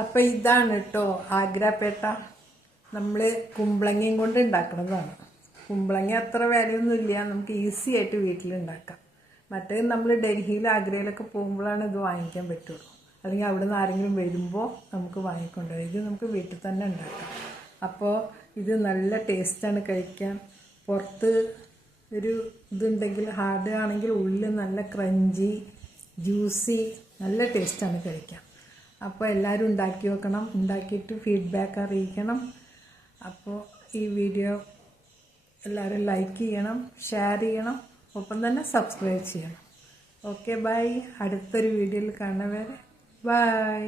അപ്പം ഇതാണ് കേട്ടോ ആഗ്രാപേട്ട. നമ്മൾ കുമ്പളങ്ങയും കൊണ്ട് ഉണ്ടാക്കുന്നതാണ് കുമ്പളങ്ങ അത്ര വിലയൊന്നുമില്ല നമുക്ക് ഈസി ആയിട്ട് വീട്ടിലുണ്ടാക്കാം മറ്റേ നമ്മൾ ഡൽഹിയിൽ ആഗ്രയിലൊക്കെ പോകുമ്പോഴാണ് ഇത് വാങ്ങിക്കാൻ പറ്റുള്ളൂ. അല്ലെങ്കിൽ അവിടെ നിന്ന് ആരെങ്കിലും വരുമ്പോൾ നമുക്ക് വാങ്ങിക്കൊണ്ട് ഇത് നമുക്ക് വീട്ടിൽ തന്നെ ഉണ്ടാക്കാം അപ്പോൾ ഇത് നല്ല ടേസ്റ്റാണ് കഴിക്കാൻ. പുറത്ത് ഒരു ഇതുണ്ടെങ്കിൽ ഹാർഡ് ആണെങ്കിൽ ഉള്ളിൽ നല്ല ക്രഞ്ചി ജ്യൂസി നല്ല ടേസ്റ്റാണ് കഴിക്കാൻ. അപ്പോൾ എല്ലാവരും ഉണ്ടാക്കി വെക്കണം ഉണ്ടാക്കിയിട്ട് ഫീഡ്ബാക്ക് അറിയിക്കണം. അപ്പോൾ ഈ വീഡിയോ എല്ലാവരും ലൈക്ക് ചെയ്യണം ഷെയർ ചെയ്യണം ഒപ്പം തന്നെ സബ്സ്ക്രൈബ് ചെയ്യണം. ഓക്കെ ബൈ അടുത്തൊരു വീഡിയോയിൽ കാണുന്ന വരെ. ബൈ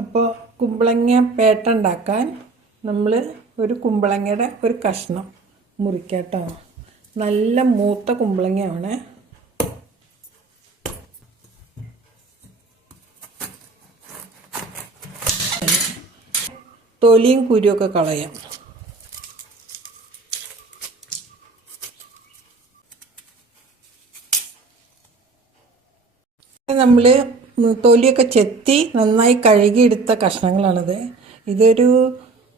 അപ്പോൾ കുമ്പളങ്ങ പേട്ട ഉണ്ടാക്കാൻ നമ്മൾ ഒരു കുമ്പളങ്ങയുടെ ഒരു കഷ്ണം. മുറിക്കട്ടോ. നല്ല മൂത്ത കുമ്പളങ്ങയാണ്. തൊലിയും കുരുമൊക്കെ കളയാം. നമ്മൾ തൊലിയൊക്കെ ചെത്തി നന്നായി കഴുകിയെടുത്ത കഷ്ണങ്ങളാണിത്. ഇതൊരു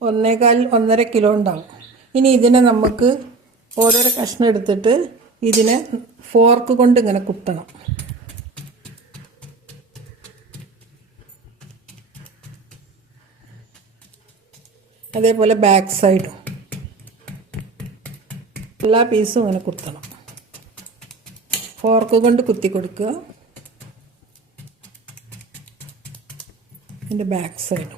ഒന്നേകാൽ ഒന്നര കിലോ ഉണ്ടാവും. ഇനി ഇതിനെ നമുക്ക് ഓരോരോ കഷ്ണം എടുത്തിട്ട് ഇതിനെ ഫോർക്ക് കൊണ്ട് ഇങ്ങനെ കുത്തണം. അതേപോലെ ബാക്ക് സൈഡും എല്ലാ പീസും ഇങ്ങനെ കുത്തണം. ഫോർക്ക് കൊണ്ട് കുത്തി കൊടുക്കുക. ഇതിന്റെ ബാക്ക് സൈഡും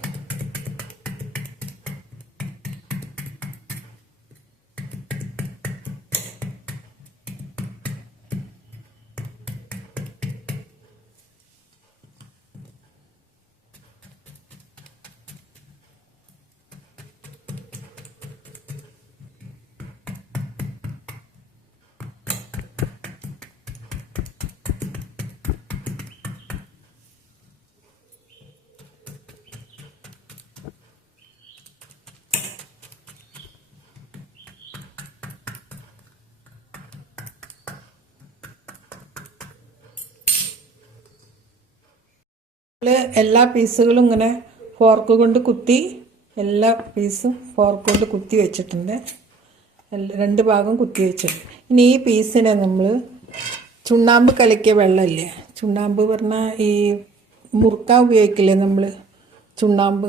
എല്ലാ പീസുകളും ഇങ്ങനെ ഫോർക്ക് കൊണ്ട് കുത്തി എല്ലാ പീസും ഫോർക്ക് കൊണ്ട് കുത്തി വെച്ചിട്ടുണ്ട്. രണ്ട് ഭാഗം കുത്തി വെച്ചിട്ടുണ്ട്. ഇനി ഈ പീസിനെ നമ്മൾ ചുണ്ണാമ്പ് കലക്കിയ വെള്ളമില്ലേ? ചുണ്ണാമ്പ് പറഞ്ഞാൽ ഈ മുറുക്കാൻ ഉപയോഗിക്കില്ലേ നമ്മൾ ചുണ്ണാമ്പ്.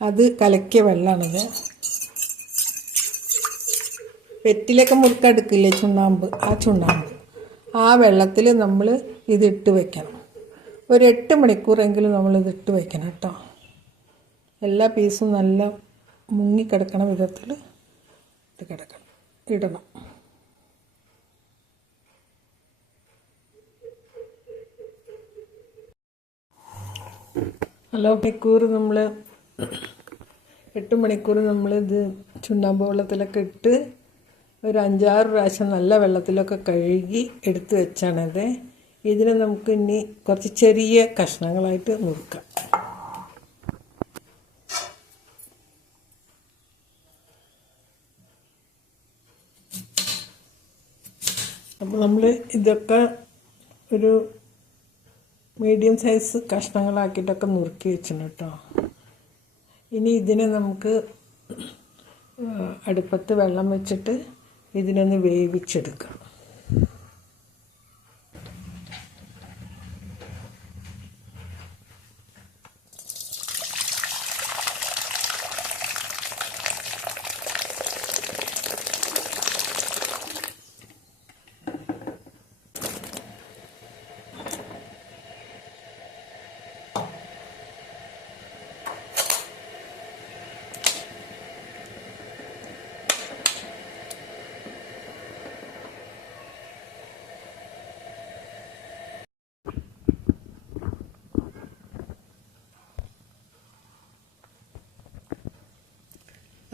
അത് കലക്കിയ വെള്ളമാണിത് വെറ്റിലൊക്കെ മുറുക്കെടുക്കില്ലേ ചുണ്ണാമ്പ്? ആ ചുണ്ണാമ്പ്. ആ വെള്ളത്തിൽ നമ്മൾ ഇതിട്ട് വെക്കണം. ഒരു എട്ട് മണിക്കൂറെങ്കിലും നമ്മൾ ഇട്ട് വയ്ക്കണം കേട്ടോ. എല്ലാ പീസും നല്ല മുങ്ങിക്കിടക്കണ വിധത്തിൽ ഇട്ട് കിടക്കണം. ഇടണം. ഹലോ മണിക്കൂർ നമ്മൾ എട്ട് മണിക്കൂർ നമ്മൾ ഇത് ചുണ്ണാമ്പ് വെള്ളത്തിലൊക്കെ ഇട്ട് ഒരു അഞ്ചാറ് പ്രാവശ്യം നല്ല വെള്ളത്തിലൊക്കെ കഴുകി എടുത്ത് വെച്ചാണിത്. ഇതിനെ നമുക്ക് ഇനി കുറച്ച് ചെറിയ കഷ്ണങ്ങളായിട്ട് നുറുക്കാം. അപ്പോൾ നമ്മൾ ഇതൊക്കെ ഒരു മീഡിയം സൈസ് കഷ്ണങ്ങളാക്കിയിട്ടൊക്കെ നുറുക്കി വെച്ചിട്ടുണ്ട് കേട്ടോ. ഇനി ഇതിനെ നമുക്ക് അടുപ്പത്ത് വെള്ളം വെച്ചിട്ട് ഇതിനൊന്ന് വേവിച്ചെടുക്കാം.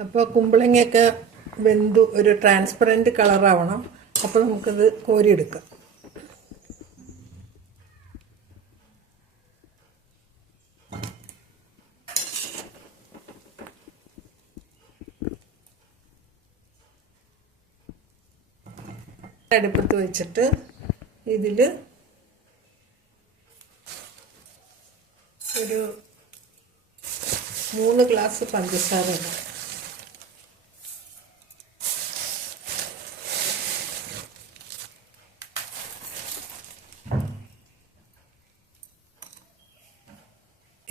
അപ്പോൾ കുമ്പളങ്ങയൊക്കെ വെന്തു ഒരു ട്രാൻസ്പെറന്റ് കളറാവണം അപ്പോൾ നമുക്കത് കോരിയെടുക്കാം. അടുപ്പത്ത് വെച്ചിട്ട് ഇതിൽ ഒരു മൂന്ന് ഗ്ലാസ് പഞ്ചസാര ഇടാം.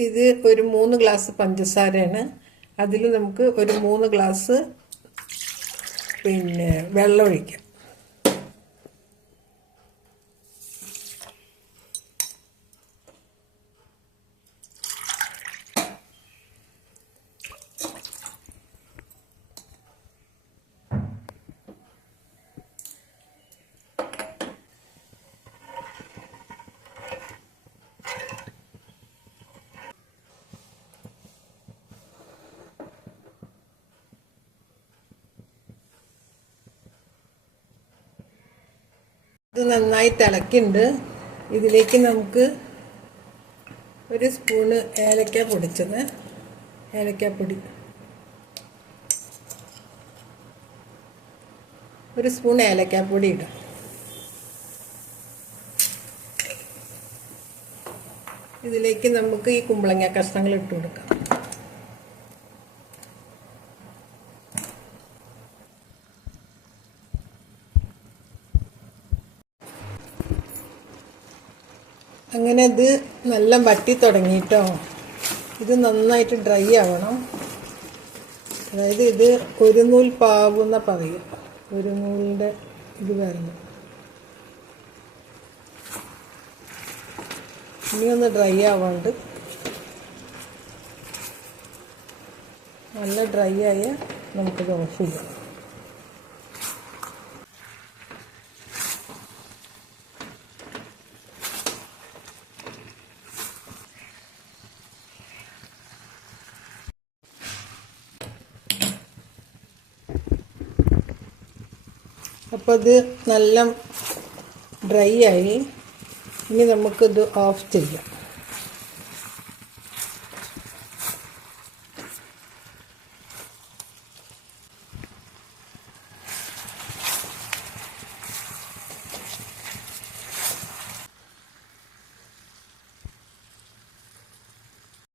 ഇത് ഒരു മൂന്ന് ഗ്ലാസ് പഞ്ചസാരയാണ്. അതിൽ നമുക്ക് ഒരു മൂന്ന് ഗ്ലാസ് പിന്നെ വെള്ളം ഒഴിക്കാം നന്നായി തിളക്കുന്നുണ്ട് ഇതിലേക്ക് നമുക്ക് ഒരു സ്പൂണ് ഏലക്ക പൊടിച്ചത്. ഏലക്കാപ്പൊടി ഒരു സ്പൂൺ ഏലക്കാപ്പൊടി ഇടാം. ഇതിലേക്ക് നമുക്ക് ഈ കുമ്പളങ്ങ കഷ്ണങ്ങൾ ഇട്ട് കൊടുക്കാം. അങ്ങനെ ഇത് നല്ല വട്ടി തുടങ്ങിയിട്ടോ. ഇത് നന്നായിട്ട് ഡ്രൈ ആവണം. അതായത് ഇത് ഒരു നൂൽ പാവുന്ന പറയും. ഒരു നൂലിന്റെ ഇത് വരണം ഇനി ഒന്ന് ഡ്രൈ ആവാണ്ട് നല്ല ഡ്രൈ ആയ നമുക്ക് ഓഫ് ചെയ്യാം അപ്പോൾ ഇത് നല്ല ഡ്രൈ ആയി. ഇനി നമുക്കിത് ഓഫ് ചെയ്യാം.